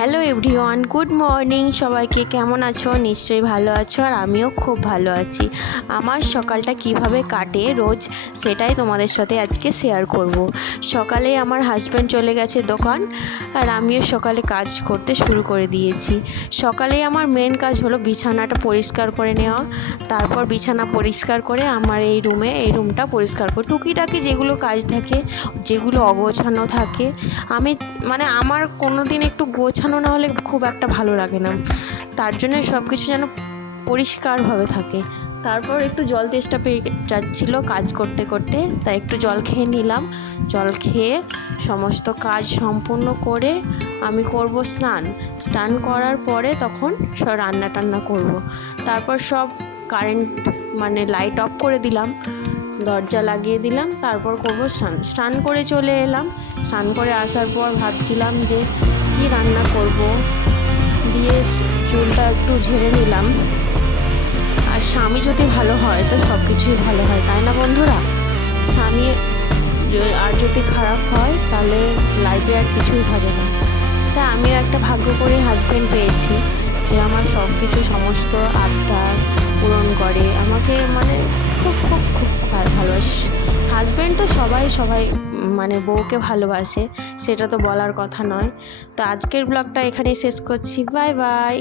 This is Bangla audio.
Hello everyone, good morning. সবাইকে কেমন আছো? নিশ্চয়ই ভালো আছো আর আমিও খুব ভালো আছি। আমার সকালটা কীভাবে কাটে রোজ সেটাই তোমাদের সাথে আজকে শেয়ার করব। সকালে আমার হাজব্যান্ড চলে গেছে দোকান আর আমিও সকালে কাজ করতে শুরু করে দিয়েছি। সকালে আমার মেন কাজ হলো বিছানাটা পরিষ্কার করে নেওয়া। তারপর বিছানা পরিষ্কার করে আমার এই রুমে এই রুমটা পরিষ্কার করে, টুকিটাকি যেগুলো কাজ থাকে, যেগুলো অগোছানো থাকে, আমি মানে আমার কোনো দিন একটু গোছানো না হলে খুব একটা ভালো লাগে না। তার জন্য সব কিছু যেন পরিষ্কারভাবে থাকে। তারপর একটু জল তেষ্টা পেয়ে যাচ্ছিল কাজ করতে করতে। তাই একটু জল খেয়ে নিলাম। জল খেয়ে সমস্ত কাজ সম্পূর্ণ করে আমি করব স্নান। স্নান করার পরে তখন সব রান্না টান্না করব। তারপর সব কারেন্ট মানে লাইট অফ করে দিলাম। দরজা লাগিয়ে দিলাম, তারপর করব স্নান। স্নান করে চলে এলাম। স্নান করে আসার পর ভাবছিলাম যে কি রান্না করব? দিয়ে চুলটা একটু ঝেড়ে নিলাম। আর স্বামী যদি ভালো হয়, তো সব কিছুই ভালো হয়, তাই না বন্ধুরা? স্বামী আর যদি খারাপ হয়, তাহলে লাইফে আর কিছুই থাকে না। তাই আমিও একটা ভাগ্য করে হাজব্যান্ড পেয়েছি, যে আমার সব কিছু সমস্ত আবদার পূরণ করে। আমাকে মানে খুব খুব খুব ভালোবাসে। হাজব্যান্ড তো সবাই সবাই মানে বউকে ভালোবাসে, সেটা তো বলার কথা নয়। তো আজকের ব্লগটা এখানেই শেষ করছি। Bye bye